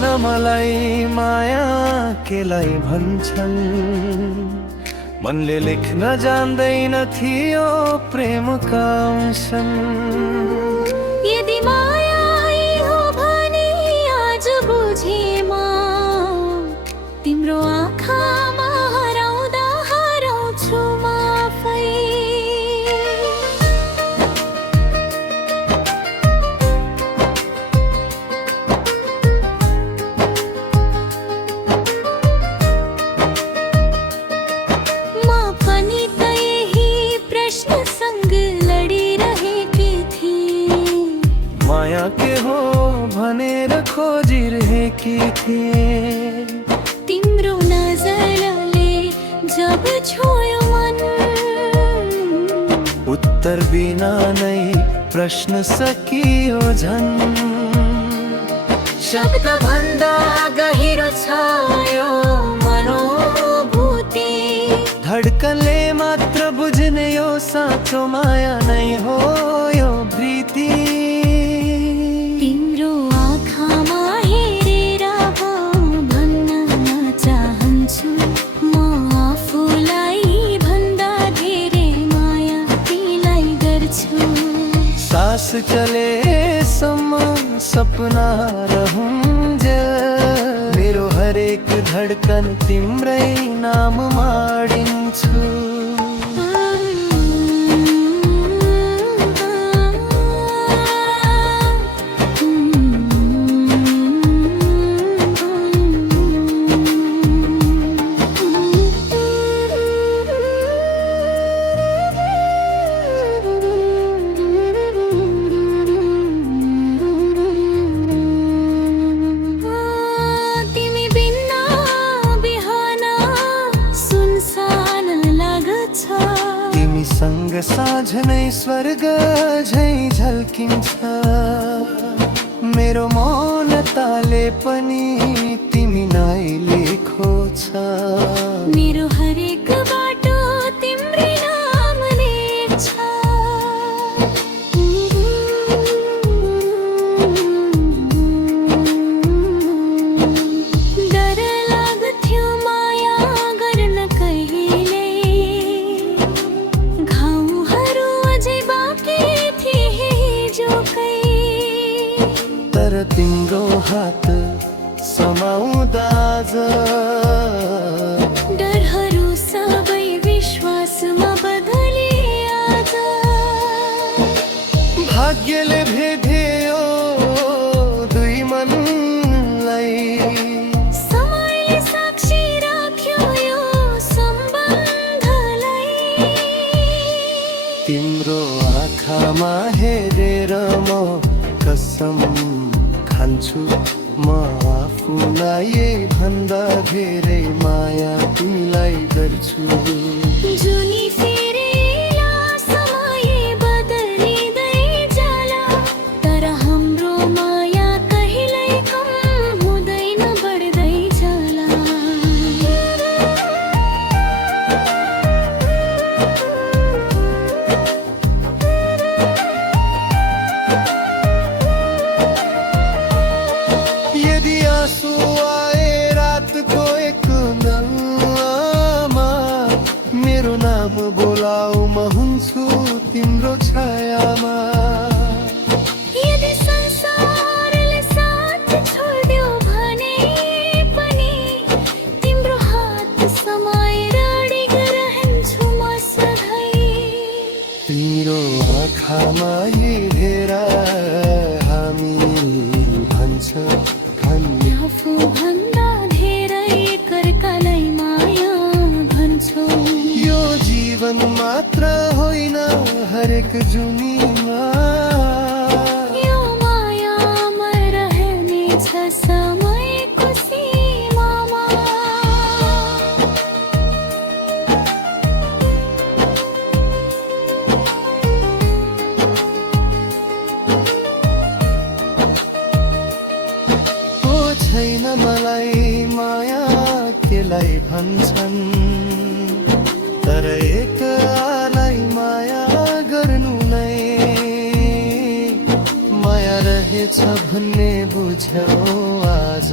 छैन मलाई माया केलाई भन्छन्। मनले लेख्न जान्दैन थियो प्रेमका अंशन। यदि माया हो भने आज बुझेमा, तिम्रो आँखामा हराउँदा हराउँछु म आफै। म पनि त यही प्रश्नसँग लडिरहेकी थिएँ। माया के हो भनेर खोजिरहेकी थिएँ। तिम्रो नजरले जब छोयो मन, उत्तर बिना नै प्रश्न सकियो झन्। शब्द भन्दा गहिरो छ यो मनोभूति। धड्कनले मात्र बुझ्ने यो साँचो माया नै हो यो प्रीति। तिम्रो आँखामा हेरेर भन्न चाहन्छु, म आफूलाई भन्दा धेरै माया तिमीलाई गर्छु। सास चलेसम्म सपना रहूंजेल, मेरो हरेक धड्कन तिम्रै नाम माडिन्छु। तिमी बिना बिहान सुनसान लाग्छ। तिमीसँग साँझ नै स्वर्ग झै झल्किन्छ। मेरो मौनताले पनि तिमी नै लेखो छ। मेरो हरेक बाटो तिम्रै नाम लेख्छ। डर लाग्थ्यो माया गर्न कहिले, घाउहरू अझै बाँकी थिए जोकै। तर तिम्रो हात समाउँदा डरहरू सबै विश्वासमा बदले आज। भाग्यले भेट्यो दुई मनलाई, समयले साक्षी राख्यो यो सम्बन्धलाई। तिम्रो आँखामा हेरेर म कसम खान्छु, म आफूलाई भन्दा धेरै माया तिमीलाई गर्छु। जुनी फेरिला समय बदलिँदै जाला, तर हाम्रो माया कहिल्यै कम हुँदैन बढ्दै जाला। यदि आँसु आए रातको एक नलमा, मेरो नाम बोलाऊ म हुन्छु तिम्रो छायामा। यदि संसारले साथ छोड्यो भने पनि, तिम्रो हात समाएर अडिगरहन्छु म सधैँ। तिम्रो आँखामा हेरेर हामी भन्छ भन्ने, आफू भन्दा धेरै एकअर्कालाई माया भन्छौ। यो जीवन मात्र होइन हरेक जुनीमा, यो मायामा रहनेछ समयको सीमामा। छैन मलाई माया केलाई भन्छन्, तर एकलाई माया गर्नु नै माया रहे। रहेछ भन्ने बुझ्यौ आज